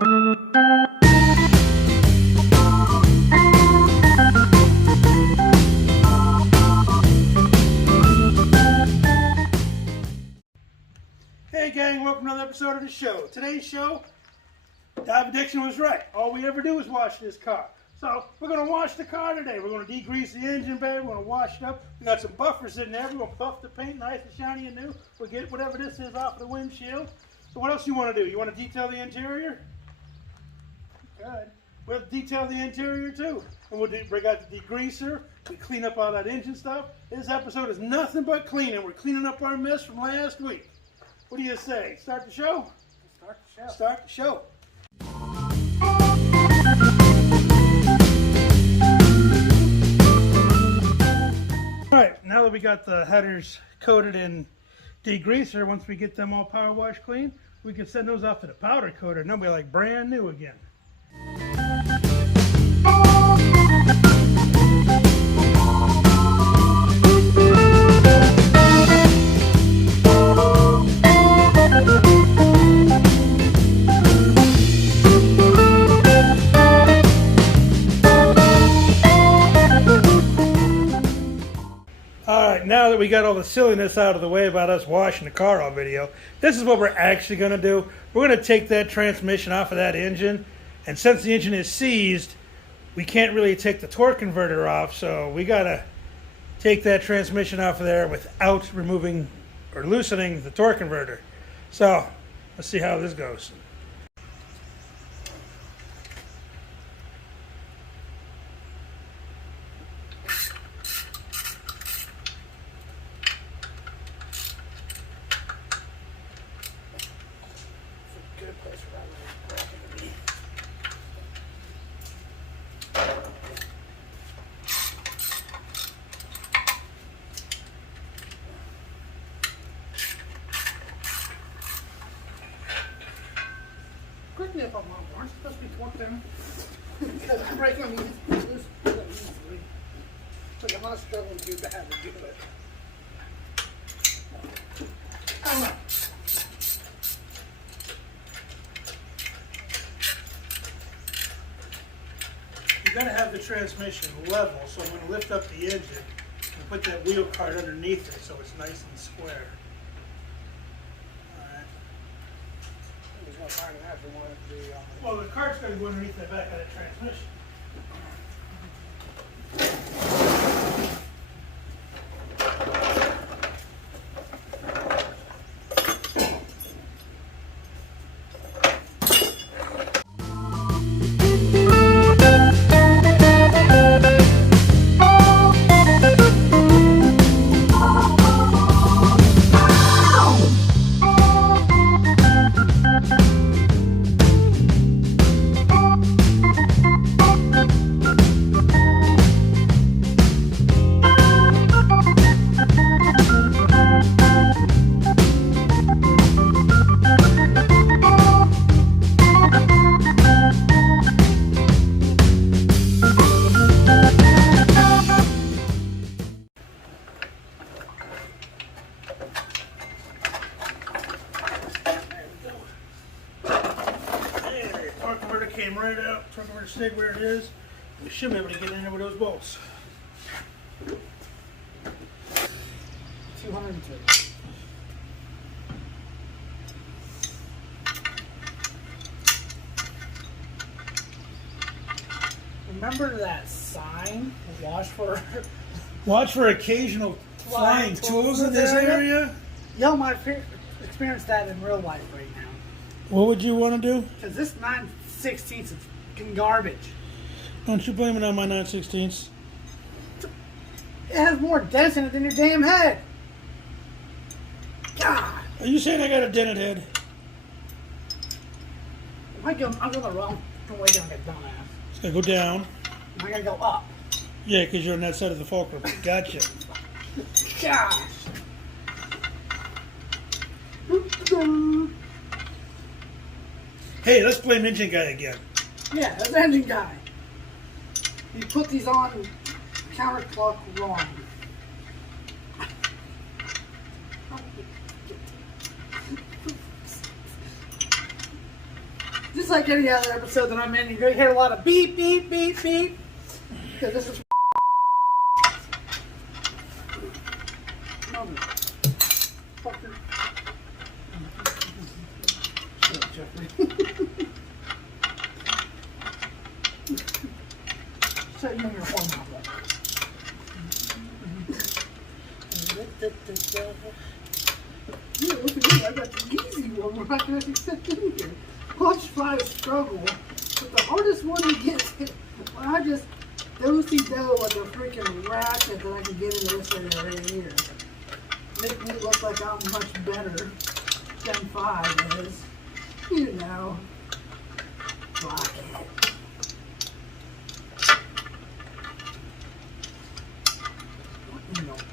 Hey gang, welcome to another episode of the show. Today's show, Dive Addiction was right. All we ever do is wash this car. So we're going to wash the car today. We're going to degrease the engine bay. We're going to wash it up. We got some buffers in there. We're going to buff the paint nice and shiny and new. We'll get whatever this is off the windshield. So what else you want to do? You want to detail the interior? Good. We'll detail the interior too. And we'll bring out the degreaser. We clean up all that engine stuff. This episode is nothing but cleaning. We're cleaning up our mess from last week. What do you say? Start the show? Start the show. Start the show. Alright, now that we got the headers coated in degreaser, once we get them all power wash clean, we can send those off to the powder coater and they'll be like brand new again. Alright, now that we got all the silliness out of the way about us washing the car all video, this is what we're actually going to do. We're going to take that transmission off of that engine, and since the engine is seized, we can't really take the torque converter off, so we got to take that transmission off of there without removing or loosening the torque converter. So, let's see how this goes. Correct me if I'm wrong, aren't you supposed to be torqued down? Because I'm breaking them loose easily. Like I'm not struggling too bad to do it. I don't know. You got to have the transmission level, so I'm going to lift up the engine and put that wheel card underneath it so it's nice and square. Well, the cart's going to go underneath the back of the transmission. Came right out, torque converter stayed where it is. We should be able to get in there with those bolts. 202. Remember that sign? Watch for occasional flying tools in this area? Y'all might experience that in real life right now. What would you want to do? Because this 9/16 is fucking garbage. Don't you blame it on my 9/16? It has more dents in it than your damn head. God. Are you saying I got a dented head? I'm going the wrong way to get dumbass. It's got to go down. I gotta go up. Yeah, because you're on that side of the fulcrum. Gotcha. Gosh. Hey, let's blame engine guy again. Yeah, that's the engine guy. You put these on counterclock wrong. Just like any other episode that I'm in, you're going to hear a lot of beep, beep, beep, beep. Because this is fucker. Shut up, Jeffrey. Shut your horn mouth up. Yeah, look at me. I got the easy one where I can actually sit in here. Watch five struggle. But the hardest one to get is when I just do-si-do like a freaking ratchet that I can get into this area right here. Make me look like I'm much better than five is. You know. Fuck it. What in the world?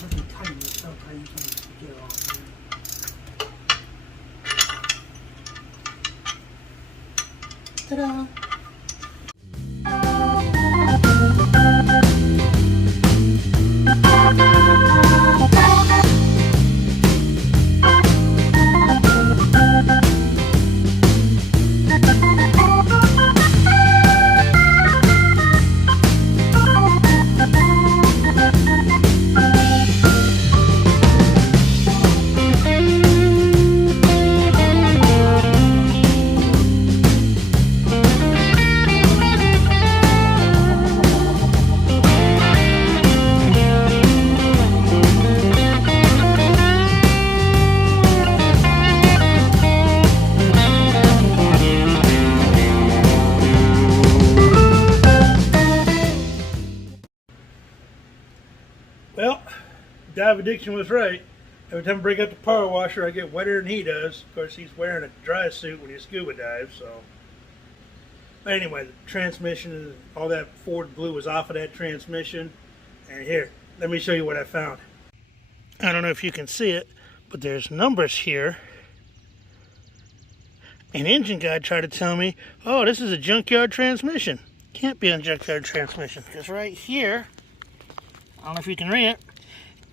Let me tighten this up how you can get it off here. Ta-da! Well, Dive Addiction was right. Every time I break up the power washer, I get wetter than he does. Of course, he's wearing a dry suit when he scuba dives, so. But anyway, the transmission, all that Ford blue was off of that transmission. And here, let me show you what I found. I don't know if you can see it, but there's numbers here. An engine guy tried to tell me, oh, this is a junkyard transmission. Can't be a junkyard transmission, because right here, I don't know if you can read it,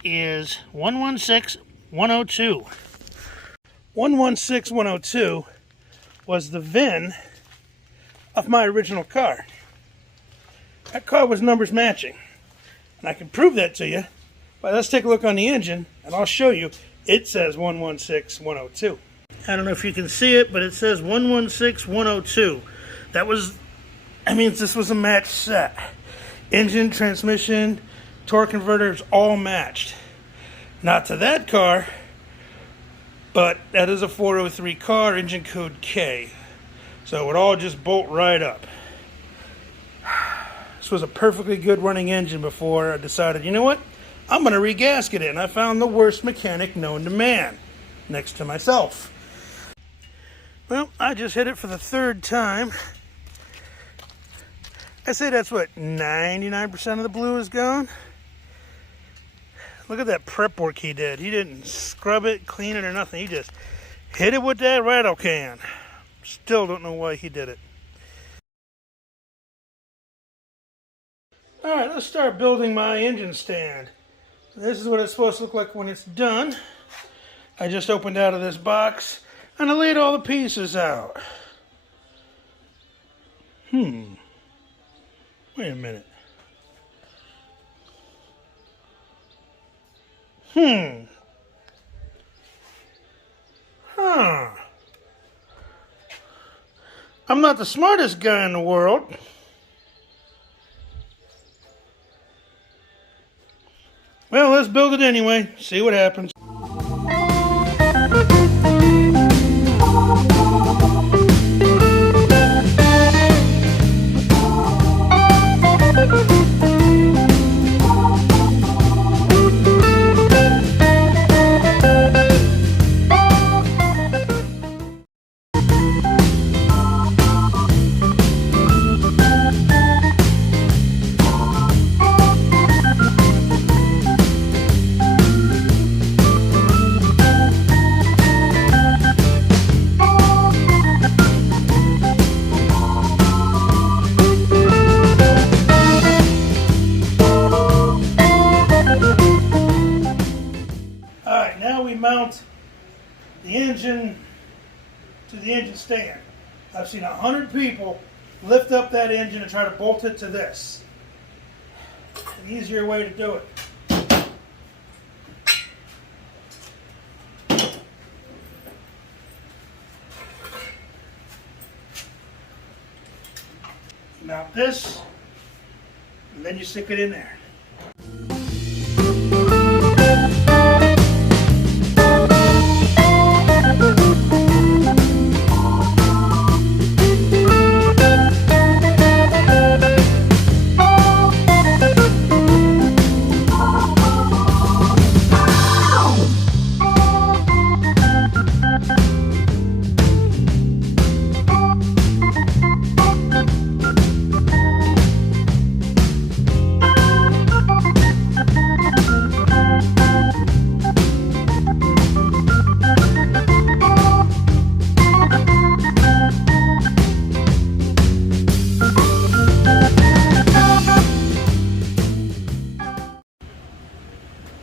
is 116102. 116102 was the VIN of my original car. That car was numbers matching. And I can prove that to you. But let's take a look on the engine, and I'll show you. It says 116102. I don't know if you can see it, but it says 116102. That means this was a matched set. Engine, transmission, torque converters all matched. Not to that car, but that is a 403 car, engine code K. So it would all just bolt right up. This was a perfectly good running engine before I decided, you know what? I'm going to re-gasket it. And I found the worst mechanic known to man, next to myself. Well, I just hit it for the third time. I say that's what, 99% of the blue is gone? Look at that prep work he did. He didn't scrub it, clean it, or nothing. He just hit it with that rattle can. Still don't know why he did it. Alright, let's start building my engine stand. This is what it's supposed to look like when it's done. I just opened out of this box and I laid all the pieces out. Wait a minute. I'm not the smartest guy in the world. Well, let's build it anyway. See what happens. we mount the engine to the engine stand. I've seen 100 people lift up that engine and try to bolt it to this. An easier way to do it. Mount this, and then you stick it in there.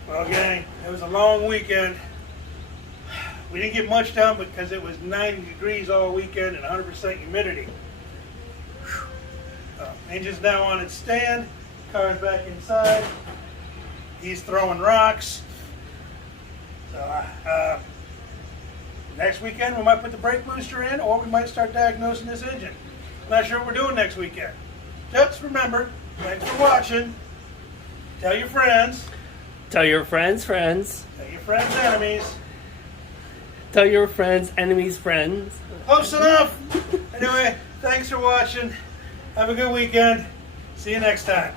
Well, gang, it was a long weekend. We didn't get much done because it was 90 degrees all weekend and 100% humidity. Engine's now on its stand. Car's back inside. He's throwing rocks. So, next weekend we might put the brake booster in, or we might start diagnosing this engine. Not sure what we're doing next weekend. Just remember, thanks for watching. Tell your friends. Tell your friends' friends. Tell your friends' enemies. Tell your friends' enemies' friends. Close enough. Anyway, thanks for watching. Have a good weekend. See you next time.